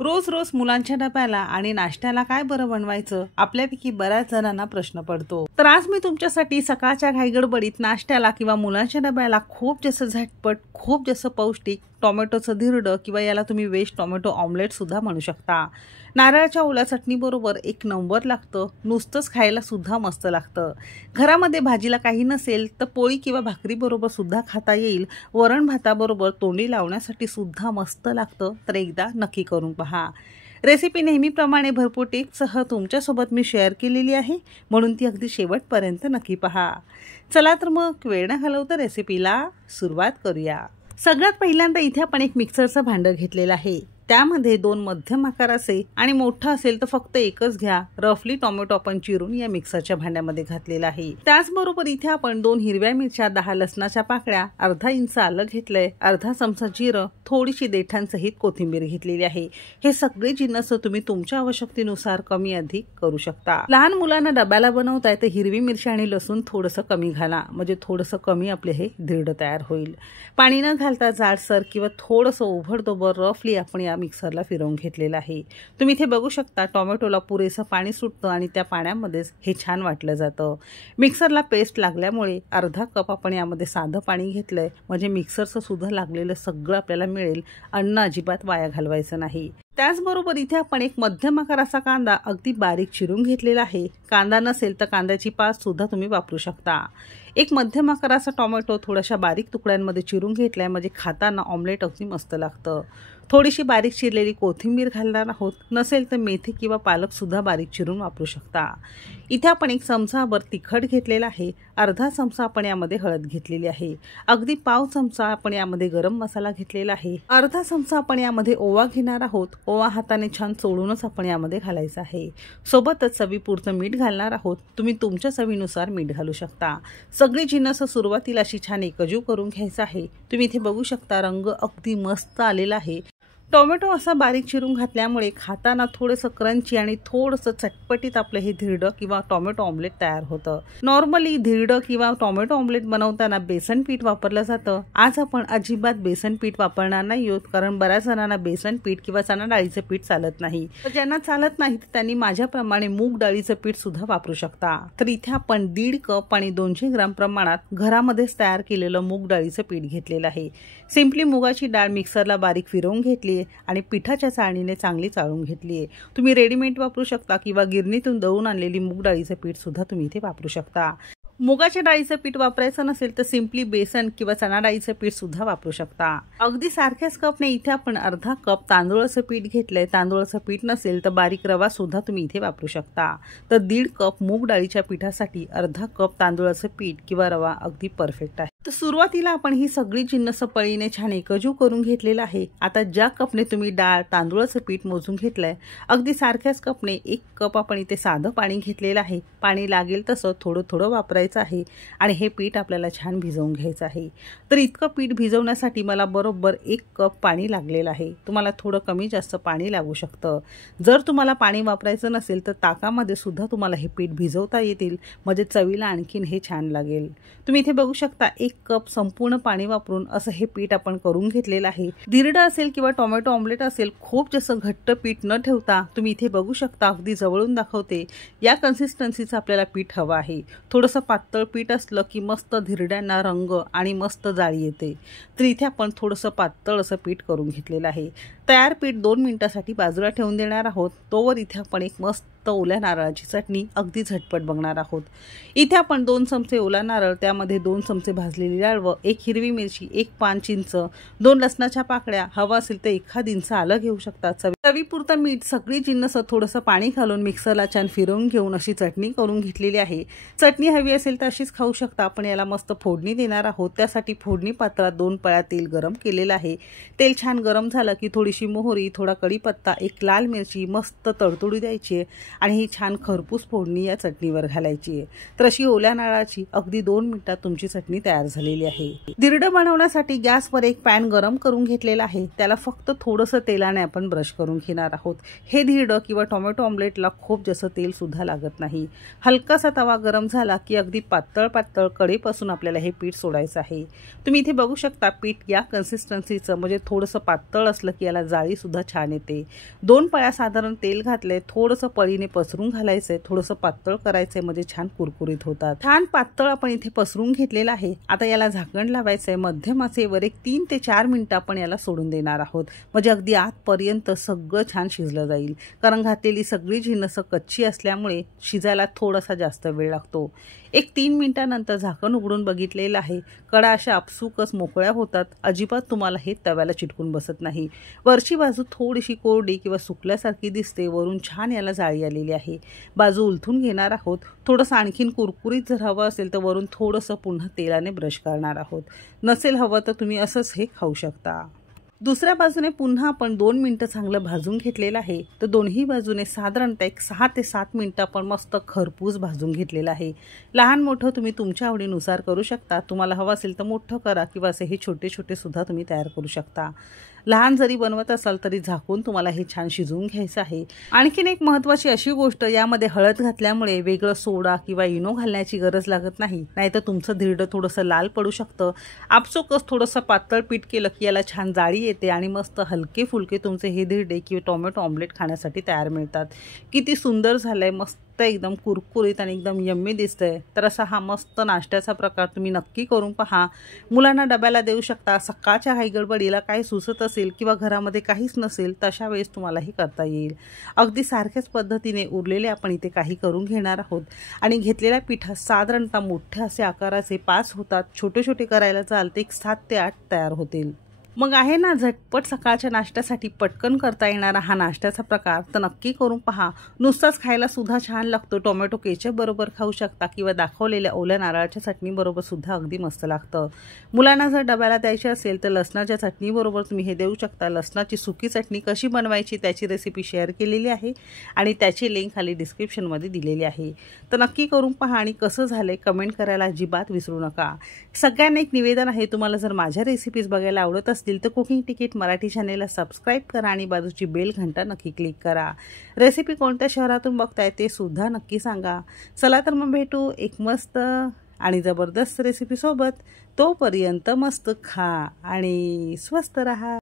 रोज रोज मुलांच्या डब्याला आणि नाश्त्याला काय बरं बनवायचं, आपल्यापैकी बऱ्याच जणांना प्रश्न पडतो। तर आज मी तुमच्यासाठी सकाळच्या घाईगडबडीत नाश्त्याला किंवा मुलांच्या डब्याला खूप जास्त झटपट, खूप जास्त पौष्टिक टोमॅटोचं धिरडं किंवा याला तुम्ही व्हेज टोमॅटो ऑमलेट सुद्धा म्हणू शकता। नारळाच्या ओल्या चटणीबरोबर एक नंबर लागतं, नुसतंच खायला सुद्धा मस्त लागतं। घरामध्ये भाजीला काही नसेल तर पोळी किंवा भाकरी बरोबर सुद्धा खाता येईल, वरण भाताबरोबर तोंडी लावण्यासाठी सुद्धा मस्त लागतं। तर एकदा नक्की करून पहा। रेसिपी नेहमीप्रमाणे भरपूर टिप्ससह तुमच्यासोबत मी शेअर केलेली आहे, म्हणून ती अगदी शेवटपर्यंत नक्की पहा। चला तर मग वेळ न घालवता रेसिपीला सुरुवात करूया। सगळ्यात पहिल्यांदा इथे आपण एक मिक्सरचं भांडं घेतलेलं आहे, त्यामध्ये 2 मध्यम आकाराचे आणि मोठा असेल तर फक्त एकच घ्या। रफली टोमॅटो आपण चिरून या मिक्सरच्या भांड्यामध्ये घातलेला आहे। त्याचबरोबर इथे आपण 2 हिरव्या मिरच्या, 10 लसणाच्या पाकळ्या, अर्धा इंच आलं घेतलंय, अर्धा चमचा जिरं, थोडीशी देठांसहित कोथिंबीर घेतलेली आहे। हे सगळे जिन्नस तुम्ही तुमच्या आवश्यकतेनुसार कमी अधिक करू शकता। लहान मुलांना डब्याला बनवताय तर हिरवी मिरची आणि लसूण थोडंसं कमी घाला, म्हणजे थोडंसं कमी आपले हे धिरडं तयार होईल। पाणी न घालता जाडसर किंवा थोडंसं ओव्हरडोबर रफली आपण या मिक्सरला फिरवून घेतलेला आहे। तुम्ही इथे बघू शकता टोमॅटोला पुरेसं पाणी सुटतं आणि त्या पाण्यामध्येच हे छान वाटलं जातं। मिक्सरला पेस्ट लागल्यामुळे अर्धा कप आपण यामध्ये साधं पाणी घेतलंय, म्हणजे मिक्सरचं सुद्धा लागलेलं सगळं आपल्याला मिळेल, अन्न अजिबात वाया घालवायचं नाही। त्याचबरोबर इथे आपण एक मध्यम आकाराचा कांदा अगदी बारीक चिरून घेतलेला आहे। कांदा नसेल तर कांद्याची पात सुद्धा तुम्ही वापरू शकता। एक मध्यम आकाराचा टोमॅटो थोड्याशा बारीक तुकड्यांमध्ये चिरून घेतलाय, म्हणजे खाताना ऑमलेट अगदी मस्त लागतं। थोडीशी बारीक चिरलेली कोथिंबीर घालणार आहोत, नसेल तर मेथी किंवा पालक सुद्धा बारीक चिरून वापरू शकता। इथे आपण एक चमचाभर तिखट घेतलेला आहे, अर्धा चमचा आपण यामध्ये हळद घेतलेली आहे, अगदी पाव चमचा आपण यामध्ये गरम मसाला घेतलेला आहे, अर्धा चमचा आपण यामध्ये ओवा घेणार आहोत। ओवा हाताने छान चोळूनच आपण यामध्ये घालायचा आहे। सोबतच चवीपुरतं मीठ घालणार आहोत, तुम्ही तुमच्या चवीनुसार मीठ घालू शकता। सगळी जिन्नस सुरुवातीला अशी छान एकजीव करून घ्यायचा आहे। तुम्ही इथे बघू शकता रंग अगदी मस्त आलेला आहे। टोमॅटो असा बारीक चिरून घातल्यामुळे खाताना थोडंसं क्रंची आणि थोडंसं चटपटीत आपलं हे धिरडं किंवा टोमॅटो ऑमलेट तयार होतं। नॉर्मली धिरडं किंवा टोमॅटो ऑमलेट बनवताना बेसन पीठ वापरलं जातं, आज आपण अजिबात बेसन पीठ वापरणार नाही आहोत, कारण बऱ्याच जणांना बेसन पीठ किंवा चणा डाळीचं पीठ चालत नाही। तर ज्यांना चालत नाही त्यांनी माझ्याप्रमाणे मूग डाळीचं पीठ सुद्धा वापरू शकता। तर इथे आपण 1.5 कप आणि 200 ग्राम प्रमाणात घरामध्येच तयार केलेलं मूग डाळीचं पीठ घेतलेलं आहे। सिंपली मुगाची डाळ मिक्सरला बारीक फिरवून घेतली आणि पिठाच्या चाळणीने चांगली चाळून घेतली आहे। तुम्ही रेडीमेड वापरू शकता किंवा गिरणीतून दळून आणलेली मूग डाळीचं पीठ सुद्धा तुम्ही इथे वापरू शकता। मुगाच्या डाळीचं पीठ वापरायचं नसेल तर सिंपली बेसन किंवा चणा डाळीचं पीठ सुद्धा वापरू शकता। अगदी सारख्याच कपने इथे आपण अर्धा कप तांदूळाचं पीठ घेतलंय, तांदूळाचं पीठ नसेल तर बारीक रवा सुद्धा तुम्ही इथे वापरू शकता। तर 1.5 कप मूग डाळीच्या पिठासाठी अर्धा कप तांदूळाचं पीठ किंवा रवा अगदी परफेक्ट आहे। तर सुरुवातीला आपण ही सगळी जिन्नस पळीने छान एकजीव करून घेतलेला आहे। आता ज्या कपने तुम्ही डाळ तांदूळाचं पीठ मोजून घेतलंय, अगदी सारख्याच कपने 1 कप आपण इथे साधं पाणी घेतलेलं आहे। पाणी लागेल तसं थोडं थोडं वापरायचं आहे आणि हे पीठ आपल्याला छान भिजवून घ्यायचं आहे। तर इतकं पीठ भिजवण्यासाठी मला बरोबर 1 कप पाणी लागलेलं आहे। तुम्हाला थोडं कमी जास्त पाणी लागू शकतं। जर तुम्हाला पाणी वापरायचं नसेल तर ताकामध्ये सुद्धा तुम्हाला हे पीठ भिजवता येतील, म्हणजे चवीला आणखीन हे छान लागेल। तुम्ही इथे बघू शकता 1 कप संपूर्ण पाणी वापरून असं हे पीठ आपण करून घेतलेलं आहे। धिरडं असेल किंवा टोमॅटो ऑमलेट असेल, खूप जास्त घट्ट पीठ न ठेवता तुम्ही इथे बघू शकता, अगदी जवळून दाखवते, या कन्सिस्टन्सीचं आपल्याला पीठ हवं आहे। थोडंसं पातळ पीठ असलं की मस्त धिरड्यांना रंग आणि मस्त जाळी येते। तर इथे आपण थोडंसं पातळ असं पीठ करून घेतलेलं आहे। तयार पीठ 2 मिनिटांसाठी बाजूला ठेवून देणार आहोत। तोवर इथे आपण एक मस्त ओल्या नारळाची चटणी अगदी झटपट बघणार आहोत। इथे आपण 2 चमचे ओला नारळ, त्यामध्ये 2 चमचे भाजलेली डाळ, 1 हिरवी मिरची, 1 पान चिंच, 2 लसणाच्या पाकळ्या, हवा असेल तर 1 इंच आलं घेऊ शकता, चवीपुरतं मीठ, सगळी जिन्नस थोडंसं पाणी घालून मिक्सरला छान फिरवून घेऊन अशी चटणी करून घेतलेली आहे। चटणी हवी असेल तर अशीच खाऊ शकता। आपण याला मस्त फोडणी देणार आहोत। त्यासाठी फोडणी पात्रात 2 पळ्या तेल गरम केलेलं आहे। तेल छान गरम झालं की थोडीशी मोहरी, थोडा कढीपत्ता, 1 लाल मिरची मस्त तडतडू द्यायची आणि ही छान खरपूस फोडणी या चटणीवर घालायची आहे। तर अशी ओल्या नारळाची अगदी 2 मिनिटात तुमची चटणी तयार झालेली आहे। धिरडं बनवण्यासाठी गॅसवर एक पॅन गरम करून घेतलेला आहे। त्याला फक्त थोडंसं तेलाने आपण ब्रश करून घेणार आहोत। हे धिरडं किंवा टोमॅटो ऑमलेटला खूप जास्त तेल सुद्धा लागत नाही। हलकासा तवा गरम झाला की अगदी पातळ पातळ कढईपासून आपल्याला हे पीठ सोडायचं आहे। तुम्ही इथे बघू शकता पीठ या कन्सिस्टन्सीचं म्हणजे थोडंसं पातळ असलं की याला जाळी सुद्धा छान येते। 2 पळ्या साधारण तेल घातले, थोडंसं पळीने पसरून घालायचंय, थोडंसं पातळ करायचंय म्हणजे छान कुरकुरीत होतात। छान पातळ आपण इथे पसरून घेतलेलं आहे। आता याला झाकण लावायचंय। मध्यम आचेवर एक 3 ते 4 मिनिटं आपण याला सोडून देणार आहोत, म्हणजे अगदी आतपर्यंत सगळं छान शिजलं जाईल। कारण घातलेली सगळी जिन्नस कच्ची असल्यामुळे शिजायला थोडासा जास्त वेळ लागतो। एक 3 मिनिटांनंतर झाकण उघडून बघितलेलं आहे। कडा अशा आपसुकच मोकळ्या होतात, अजिबात तुम्हाला हे तव्याला चिटकून बसत नाही। वरची बाजू थोडीशी कोरडी किंवा सुकल्यासारखी दिसते, वरून छान याला जाळी आलेली आहे। बाजू उलथून घेणार आहोत। थोडंसं आणखीन कुरकुरीत जर हवं असेल तर वरून थोडंसं पुन्हा तेलाने ब्रश करणार आहोत। नसेल हवं तर तुम्ही असंच हे खाऊ शकता। दुसऱ्या बाजूने पुन्हा आपण 2 मिनिटं चांगलं भाजून घेतलेलं आहे। तर दोन्ही बाजूने साधारणतः एक 6 ते 7 मिनिटं आपण मस्त खरपूस भाजून घेतलेलं आहे। लहान मोठं तुम्ही तुमच्या आवडीनुसार करू शकता। तुम्हाला हवं असेल तर मोठं करा किंवा असे हे छोटे छोटे सुद्धा तुम्ही तयार करू शकता। लहान जरी बनवत असाल तरी झाकून तुम्हाला हे छान शिजवून घ्यायचं आहे। आणखीन एक महत्त्वाची अशी गोष्ट, यामध्ये हळद घातल्यामुळे वेगळं सोडा किंवा इनो घालण्याची गरज लागत नाही, नाहीतर तुमचं धिरडं थोडंसं लाल पडू शकतं। आपसुकच थोडंसं पातळ पीठ केलं की याला छान जाळी येते आणि मस्त हलके फुलके तुमचे हे धिरडे किंवा टोमॅटो ऑमलेट खाण्यासाठी तयार मिळतात। किती सुंदर झालंय, मस्त एकदम कुरकुरीत आणि एकदम यम्मी दिसतंय। तर असा हा मस्त नाश्त्याचा प्रकार तुम्ही नक्की करून पहा। मुलांना डब्याला देऊ शकता। सकाळच्या घाईगडबडीला काही सुचत असेल किंवा घरामध्ये काहीच नसेल तर अशा वेळेस तुम्हाला हे करता येईल। अगदी सारख्याच पद्धतीने उरलेले आपण इथे काही करून घेणार आहोत आणि घेतलेल्या पिठात साधारणतः मोठे असे आकाराचे 5 होतात। छोटे छोटे करायला जाल तर 7 ते 8 तयार होतील। मग आहे ना झटपट सकाळच्या नाश्त्यासाठी पटकन करता येणारा हा नाश्त्याचा प्रकार, तर नक्की करून पहा। नुसताच खायला सुद्धा छान लागतो। टोमॅटो केचप बरोबर खाऊ शकता किंवा दाखवलेल्या ओल्या नारळाच्या चटणी बरोबर सुद्धा अगदी मस्त लागतं। मुलांना जर डब्याला द्यायचे असेल तर लसणाच्या चटणी बरोबर तुम्ही हे देऊ शकता। लसणाची सुकी चटणी कशी बनवायची त्याची रेसिपी शेअर केलेली आहे आणि त्याची लिंक खाली डिस्क्रिप्शनमध्ये दिलेली आहे। तर नक्की करून पहा आणि कसं झालंय कमेंट करायला अजिबात विसरू नका। सगळ्यांना एक निवेदन आहे, तुम्हाला जर माझ्या रेसिपीज बघायला आवडत असतील तर कुकिंग तिकीट मराठी चॅनेलला सबस्क्राईब करा आणि बाजूची बेल घंटा नक्की क्लिक करा। रेसिपी कोणत्या शहरातून बघताय ते सुद्धा नक्की सांगा। चला तर मग भेटू एक मस्त आणि जबरदस्त रेसिपी सोबत। तोपर्यंत मस्त खा आणि स्वस्त रहा।